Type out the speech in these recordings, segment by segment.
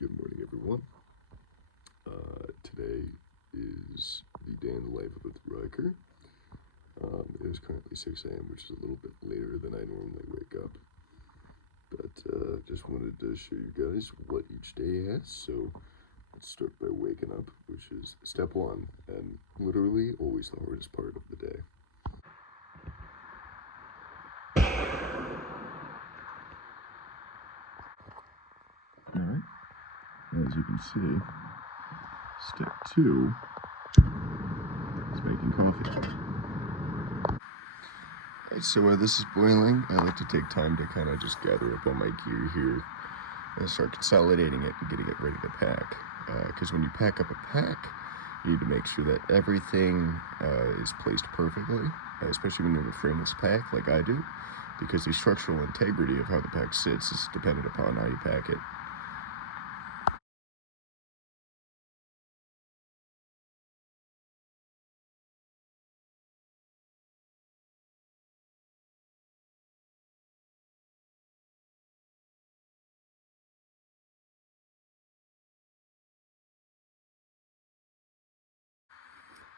Good morning, everyone. Today is the day in the life of a Thru hiker. It is currently 6 a.m., which is a little bit later than I normally wake up. But just wanted to show you guys what each day has. So let's start by waking up, which is step one, and literally always the hardest part of the day. Alright, as you can see, step two is making coffee. Alright, so while this is boiling, I like to take time to kind of just gather up all my gear here and start consolidating it and getting it ready to pack. Because when you pack up a pack, you need to make sure that everything is placed perfectly, especially when you have a frameless pack like I do, because the structural integrity of how the pack sits is dependent upon how you pack it.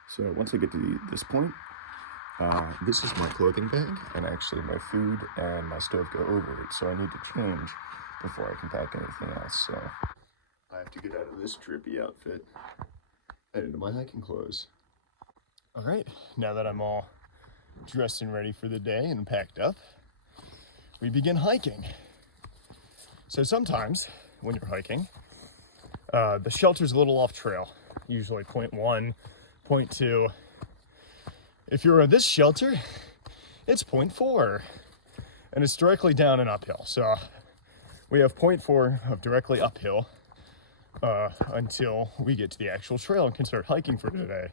So once I get to this point, this is my clothing bag, and actually my food and my stove go over it, so I need to change before I can pack anything else. So I have to get out of this trippy outfit and into my hiking clothes. All right, now that I'm all dressed and ready for the day and packed up, we begin hiking. So sometimes when you're hiking, the shelter's a little off trail, usually 0.1, 0.2. If you're at this shelter, it's 0.4, and it's directly down and uphill. So we have 0.4 of directly uphill until we get to the actual trail and can start hiking for today.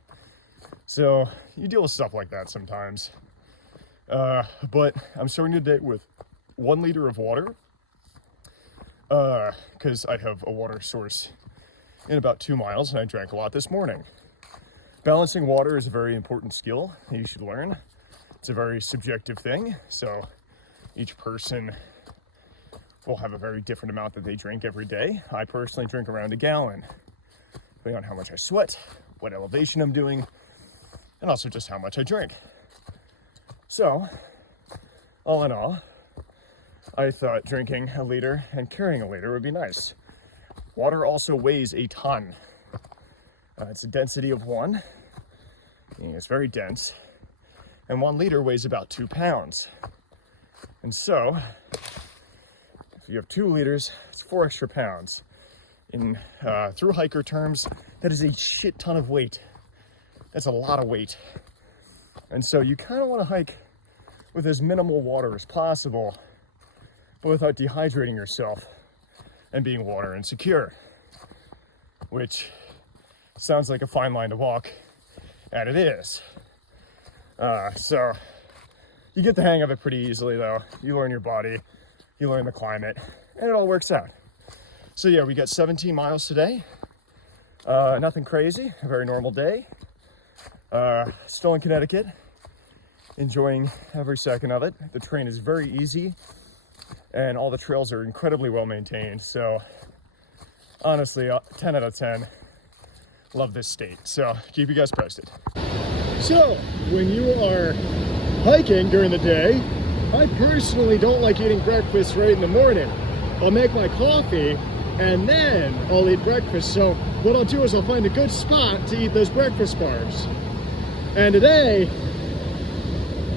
So you deal with stuff like that sometimes. But I'm starting today with 1 liter of water, because I have a water source in about 2 miles, and I drank a lot this morning. Balancing water is a very important skill that you should learn. It's a very subjective thing, so each person will have a very different amount that they drink every day. I personally drink around 1 gallon, depending on how much I sweat, what elevation I'm doing, and also just how much I drink. So, all in all, I thought drinking 1 liter and carrying 1 liter would be nice. Water also weighs a ton. It's a density of 1. It's very dense. And 1 liter weighs about 2 pounds. And so, if you have 2 liters, it's 4 extra pounds. In Thru hiker terms, that is a shit ton of weight. That's a lot of weight. And so you kind of want to hike with as minimal water as possible, but without dehydrating yourself and being water insecure, which sounds like a fine line to walk, and it is. So you get the hang of it pretty easily, though. You learn your body, you learn the climate, and it all works out. So yeah, we got 17 miles today. Nothing crazy, a very normal day. Still in Connecticut, enjoying every second of it. The terrain is very easy, and all the trails are incredibly well maintained. So honestly, 10 out of 10. Love this state. So keep you guys posted. So when you are hiking during the day, I personally don't like eating breakfast right in the morning. I'll make my coffee and then I'll eat breakfast. So what I'll do is I'll find a good spot to eat those breakfast bars. And today,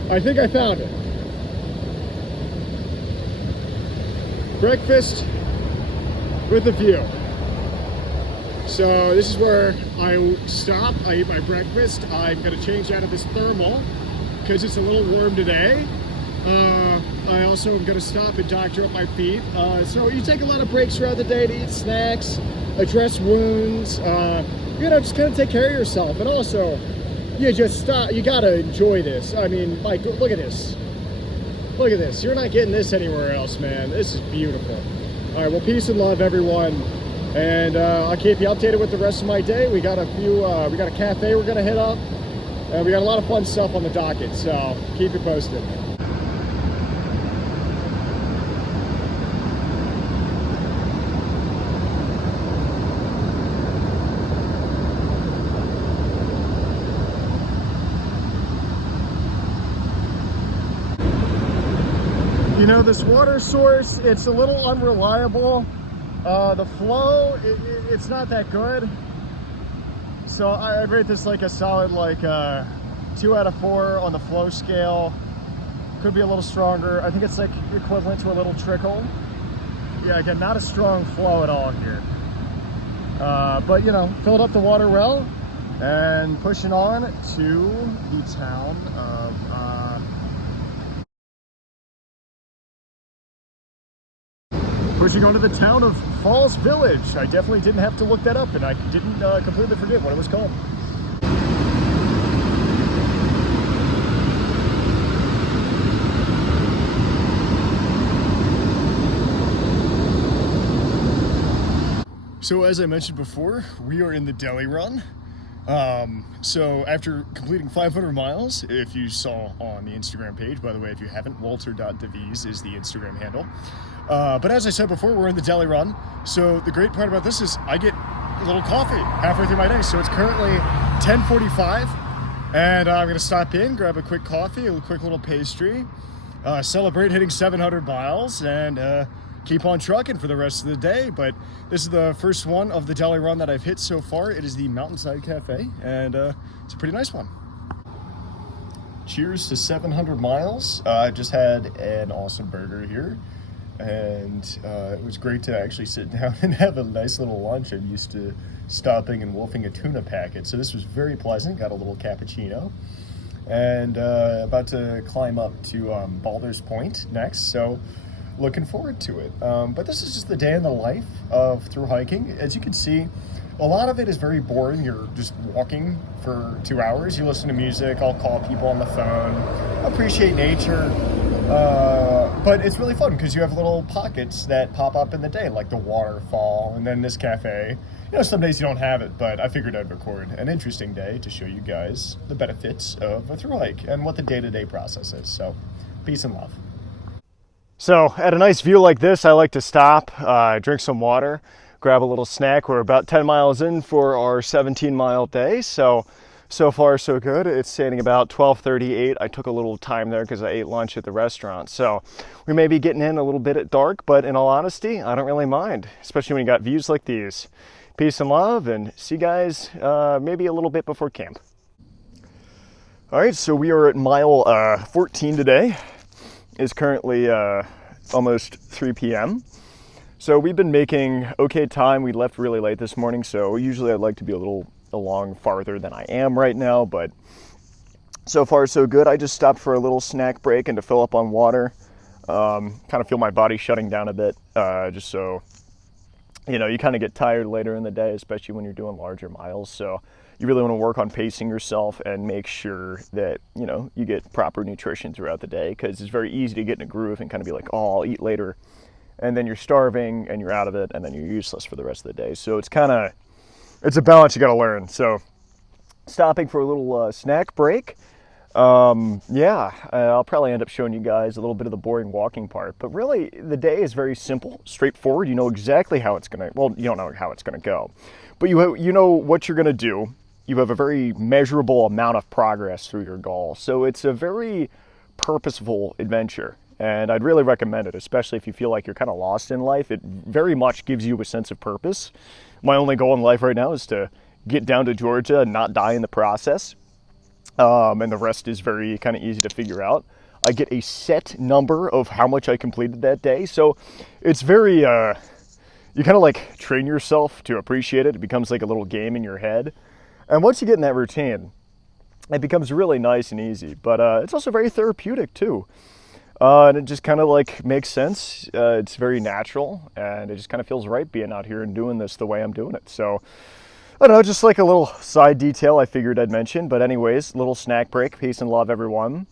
I think I found it. Breakfast with a view. So this is where I stop, I eat my breakfast. I'm gonna change out of this thermal because it's a little warm today. I also am gonna stop and doctor up my feet. So you take a lot of breaks throughout the day to eat snacks, address wounds, just kind of take care of yourself. And also, you just stop, you gotta enjoy this. I mean, like, look at this. Look at this, you're not getting this anywhere else, man. This is beautiful. All right, well, peace and love, everyone. And I'll keep you updated with the rest of my day. We got a cafe we're gonna hit up. We got a lot of fun stuff on the docket, so keep you posted. You know, this water source, it's a little unreliable. The flow, it's not that good. So I'd rate this like a solid 2 out of 4 on the flow scale. Could be a little stronger. I think it's like equivalent to a little trickle. Yeah, again, not a strong flow at all here. But you know, filled up the water well and pushing on to the town of Falls Village. I definitely didn't have to look that up, and I didn't completely forget what it was called. So as I mentioned before, we are in the Delhi Run. So after completing 500 miles, if you saw on the Instagram page, by the way, if you haven't, walter.devies is the Instagram handle. But as I said before, we're in the Delhi Run. So the great part about this is I get a little coffee halfway through my day. So it's currently 10:45 and I'm gonna stop in, grab a quick coffee, a quick little pastry, celebrate hitting 700 miles and keep on trucking for the rest of the day. But this is the first one of the Delhi Run that I've hit so far. It is the Mountainside Cafe, and it's a pretty nice one. Cheers to 700 miles. I just had an awesome burger here, and it was great to actually sit down and have a nice little lunch. I'm used to stopping and wolfing a tuna packet, so this was very pleasant. Got a little cappuccino, and about to climb up to Baldur's Point next, so looking forward to it. But this is just the day in the life of through hiking. As you can see, a lot of it is very boring. You're just walking for 2 hours. You listen to music. I'll call people on the phone, appreciate nature. But it's really fun because you have little pockets that pop up in the day, like the waterfall and then this cafe. You know, some days you don't have it, but I figured I'd record an interesting day to show you guys the benefits of a through hike and what the day-to-day process is. So peace and love. So at a nice view like this, I like to stop, drink some water, grab a little snack. We're about 10 miles in for our 17-mile day. So far so good. It's standing about 12:38. I took a little time there because I ate lunch at the restaurant. So we may be getting in a little bit at dark, but in all honesty, I don't really mind, especially when you got views like these. Peace and love, and see you guys maybe a little bit before camp. All right, so we are at mile 14 today. It's currently almost 3 p.m. So we've been making okay time. We left really late this morning, so usually I'd like to be a little along farther than I am right now, but so far so good. I just stopped for a little snack break and to fill up on water. Kind of feel my body shutting down a bit, just so, you know, you kind of get tired later in the day, especially when you're doing larger miles. So you really want to work on pacing yourself and make sure that, you know, you get proper nutrition throughout the day, because it's very easy to get in a groove and kind of be like, oh, I'll eat later. And then you're starving and you're out of it and then you're useless for the rest of the day. So it's a balance you got to learn. So stopping for a little snack break. I'll probably end up showing you guys a little bit of the boring walking part, but really the day is very simple, straightforward. You know exactly how it's going to, well, you don't know how it's going to go, but you know what you're going to do. You have a very measurable amount of progress through your goal. So it's a very purposeful adventure, and I'd really recommend it, especially if you feel like you're kind of lost in life. It very much gives you a sense of purpose. My only goal in life right now is to get down to Georgia and not die in the process. And the rest is very kind of easy to figure out. I get a set number of how much I completed that day. So it's very, you kind of like train yourself to appreciate it. It becomes like a little game in your head. And once you get in that routine, it becomes really nice and easy. But it's also very therapeutic too. And it just kind of like makes sense. It's very natural, and it just kind of feels right being out here and doing this the way I'm doing it. So I don't know, just like a little side detail I figured I'd mention. But anyways, little snack break. Peace and love, everyone.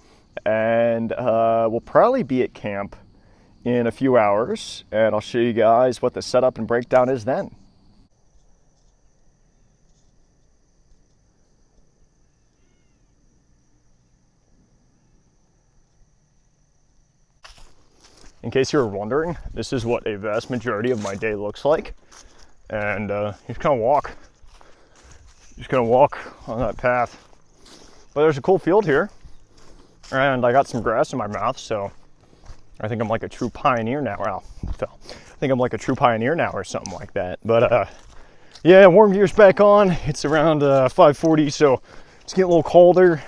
And we'll probably be at camp in a few hours, and I'll show you guys what the setup and breakdown is then. In case you were wondering, this is what a vast majority of my day looks like. And you just kind of walk. Just gonna walk on that path. But there's a cool field here, and I got some grass in my mouth, so I think I'm like a true pioneer now. Well, I think I'm like a true pioneer now or something like that. But yeah, warm gear's back on. It's around 5:40, so it's getting a little colder.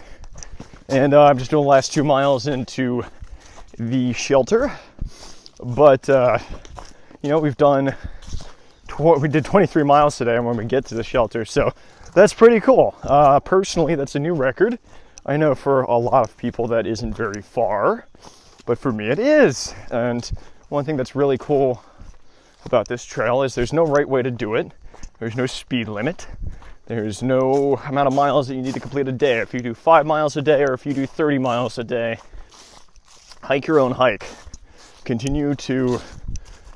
And I'm just doing the last 2 miles into the shelter. But you know, we did 23 miles today when we get to the shelter, so that's pretty cool. Personally, that's a new record. I know for a lot of people that isn't very far, but for me it is. And one thing that's really cool about this trail is there's no right way to do it. There's no speed limit. There's no amount of miles that you need to complete a day. If you do 5 miles a day or if you do 30 miles a day, hike your own hike. Continue to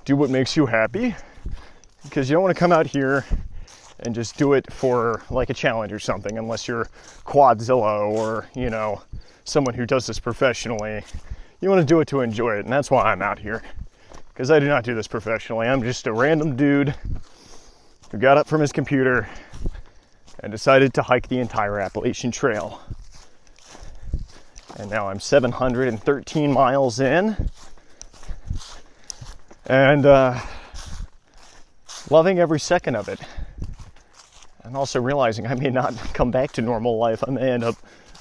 do what makes you happy, because you don't want to come out here and just do it for like a challenge or something, unless you're Quadzilla or, you know, someone who does this professionally. You want to do it to enjoy it, and that's why I'm out here, because I do not do this professionally. I'm just a random dude who got up from his computer and decided to hike the entire Appalachian Trail. And now I'm 713 miles in, and loving every second of it. And also realizing I may not come back to normal life. I may end up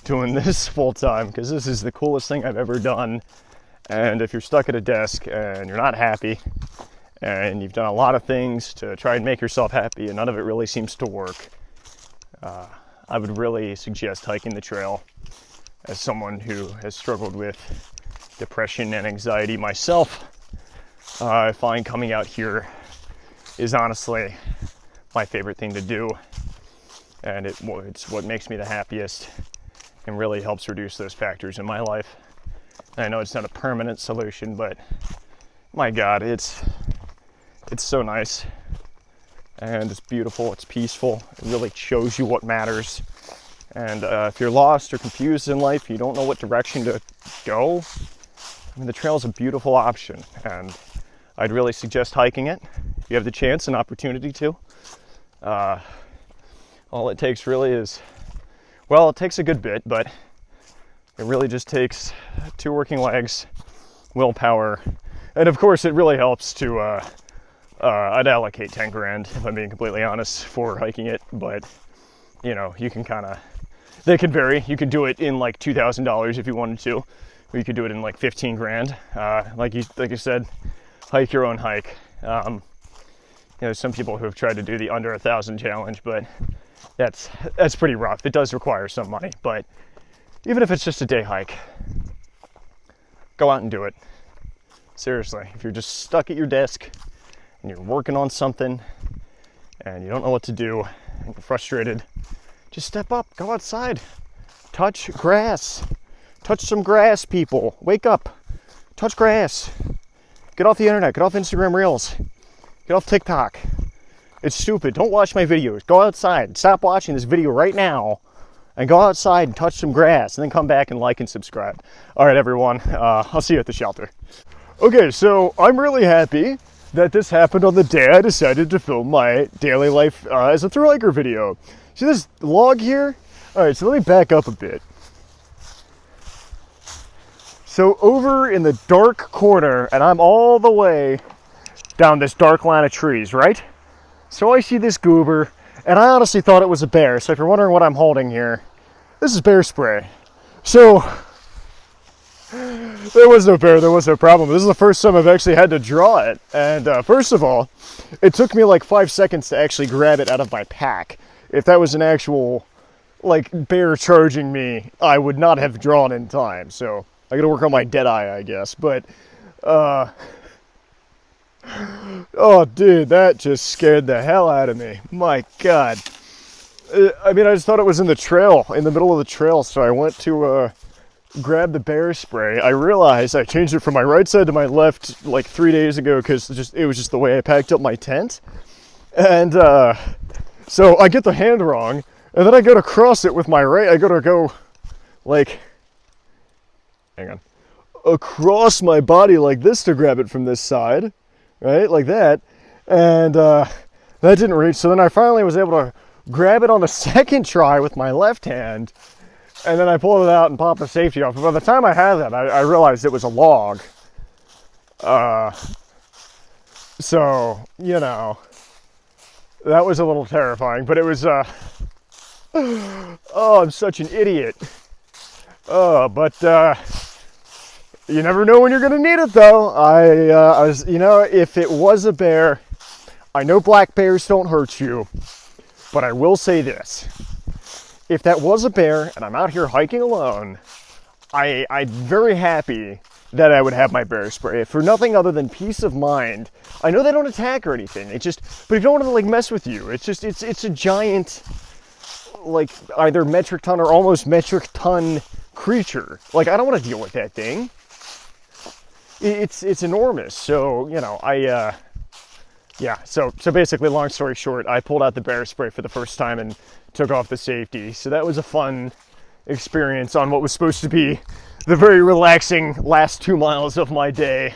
doing this full time, because this is the coolest thing I've ever done. And if you're stuck at a desk and you're not happy, and you've done a lot of things to try and make yourself happy and none of it really seems to work, I would really suggest hiking the trail. As someone who has struggled with depression and anxiety myself, I find coming out here is honestly my favorite thing to do, and it's what makes me the happiest and really helps reduce those factors in my life. And I know it's not a permanent solution, but my God, it's so nice, and it's beautiful, it's peaceful, it really shows you what matters. And if you're lost or confused in life, you don't know what direction to go, I mean, the trail is a beautiful option, and I'd really suggest hiking it if you have the chance and opportunity to. All it takes really is, well, it takes a good bit, but it really just takes 2 working legs, willpower, and of course it really helps to, I'd allocate 10 grand, if I'm being completely honest, for hiking it, but you know, you can they can vary. You could do it in like $2,000 if you wanted to, or you could do it in like 15 grand. Like you said, hike your own hike. You know, some people who have tried to do the under 1,000 challenge, but that's pretty rough. It does require some money, but even if it's just a day hike, go out and do it. Seriously, if you're just stuck at your desk and you're working on something and you don't know what to do and you're frustrated, just step up, go outside, touch grass, touch some grass, people. Wake up, touch grass. Get off the internet, get off Instagram Reels. Get off TikTok. It's stupid. Don't watch my videos. Go outside. Stop watching this video right now and go outside and touch some grass, and then come back and like and subscribe. All right, everyone. I'll see you at the shelter. Okay, so I'm really happy that this happened on the day I decided to film my daily life as a thru hiker video. See this log here? All right, so let me back up a bit. So over in the dark corner, and I'm all the way down this dark line of trees, right? So I see this goober, and I honestly thought it was a bear. So if you're wondering what I'm holding here, this is bear spray. So there was no bear, there was no problem. This is the first time I've actually had to draw it. And first of all, it took me like 5 seconds to actually grab it out of my pack. If that was an actual like bear charging me, I would not have drawn in time. So I gotta work on my dead eye, I guess. But oh, dude, that just scared the hell out of me. My God. I mean, I just thought it was in the trail, in the middle of the trail, so I went to grab the bear spray. I realized I changed it from my right side to my left like 3 days ago because it was just the way I packed up my tent. And so I get the hand wrong, and then I go to cross it with my right. I go like, hang on, across my body like this to grab it from this side. Right, like that, and that didn't reach. So then I finally was able to grab it on the second try with my left hand, and then I pulled it out and popped the safety off. But by the time I had that, I realized it was a log. So, you know, that was a little terrifying, but it was, oh, I'm such an idiot. But you never know when you're gonna need it, though. I was, you know, if it was a bear, I know black bears don't hurt you, but I will say this. If that was a bear and I'm out here hiking alone, I'm very happy that I would have my bear spray for nothing other than peace of mind. I know they don't attack or anything. It just, but if you don't want to like mess with you, it's just, it's a giant, like either metric ton or almost metric ton creature. Like I don't want to deal with that thing. It's enormous. So, you know, yeah, so basically, long story short, I pulled out the bear spray for the first time and took off the safety. So that was a fun experience on what was supposed to be the very relaxing last 2 miles of my day.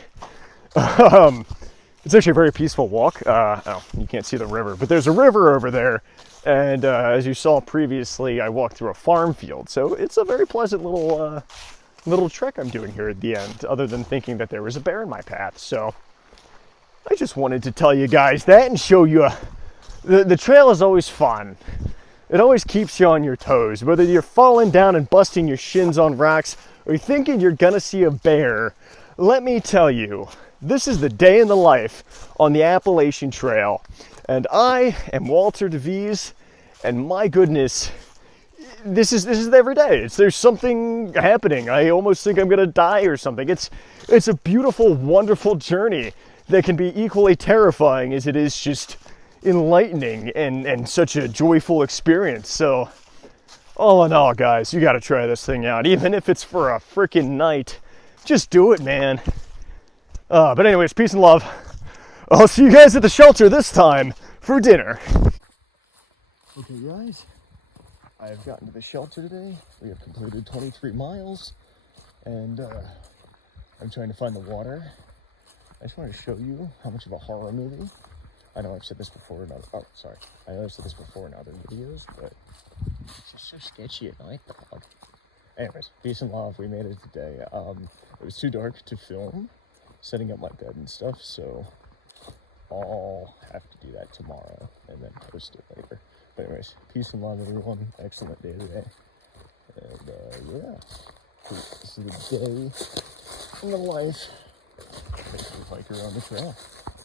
It's actually a very peaceful walk. Oh, you can't see the river, but there's a river over there. And as you saw previously, I walked through a farm field. So it's a very pleasant little trek I'm doing here at the end, other than thinking that there was a bear in my path. So I just wanted to tell you guys that and show you the trail is always fun. It always keeps you on your toes, whether you're falling down and busting your shins on rocks or you're thinking you're gonna see a bear. Let me tell you, this is the day in the life on the Appalachian Trail. And I am Walter DeVries, and my goodness, this is every day. There's something happening. I almost think I'm gonna die or something. It's a beautiful, wonderful journey that can be equally terrifying as it is just enlightening and such a joyful experience. So all in all, guys, you got to try this thing out, even if it's for a freaking night. Just do it, man. But anyways, peace and love. I'll see you guys at the shelter this time for dinner. Okay, guys, I have gotten to the shelter today. We have completed 23 miles, and I'm trying to find the water. I just want to show you how much of a horror movie. I know I've said this before in other, I know I've said this before in other videos, but it's just so sketchy at night, dog. Anyways, peace and love. We made it today. It was too dark to film setting up my bed and stuff, so I'll have to do that tomorrow and then post it later. But anyways, peace and love, everyone. Excellent day today. And yeah, this is the day in the life. Hiker on the trail.